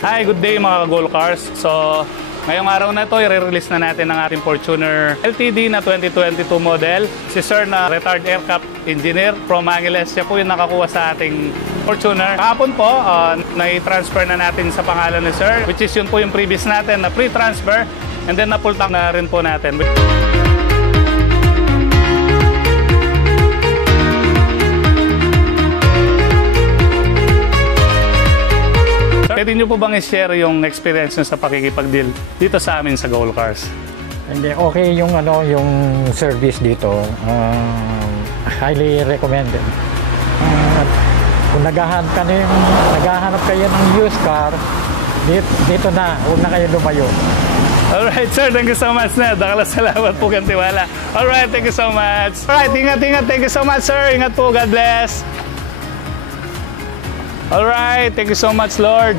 Hi, good day mga Gold Cars. So, ngayong araw na ito, i-release na natin ang ating Fortuner LTD na 2022 model. Si Sir na retired aircraft engineer from Angeles, siya po yung nakakuha sa ating Fortuner. Kahapon po, na-transfer na natin sa pangalan ni Sir, which is yun po yung previous natin na pre-transfer, and then na-pull tank na rin po natin. Pwede nyo po bang i-share yung experience nyo sa pakikipag-deal dito sa amin sa Gold Cars? Hindi, okay yung yung service dito. Highly recommended. Kung naghahanap kayo ng used car, dito na, huwag na kayo lumayo. Alright, sir, thank you so much, Ned. Salamat po kang tiwala. Alright, thank you so much. Alright, ingat. Thank you so much, sir. Ingat po. God bless. Alright, thank you so much, Lord.